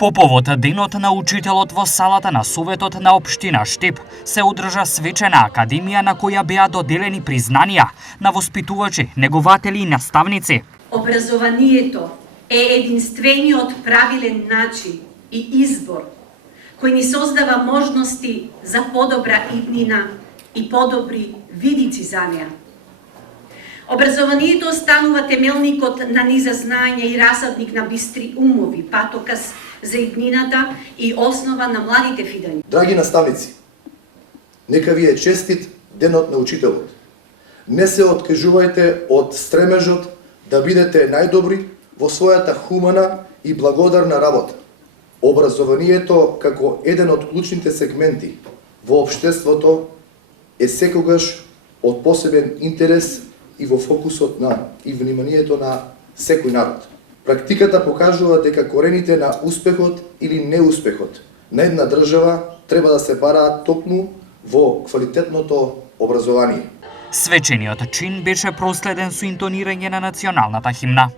По повод Денот на учителот во салата на Советот на општина Штип се одржа свечена академија на која беа доделени признанија на воспитувачи, негователи и наставници. Образованието е единствениот правилен начин и избор кој ни создава можности за подобра иднина и подобри видици за неа. Образованието останува темелникот на низа знаење и расадник на бистри умови, патокас за иднината и основа на младите фидани. Драги наставници, нека ви е честит денот на учителот. Не се откажувајте од стремежот да бидете најдобри во својата хумана и благодарна работа. Образованието како еден од клучните сегменти во општеството е секогаш од посебен интерес и во фокусот на и вниманието на секој народ. Практиката покажува дека корените на успехот или неуспехот на една држава треба да се бараат токму во квалитетното образование. Свечениот чин беше проследен со интонирање на националната химна.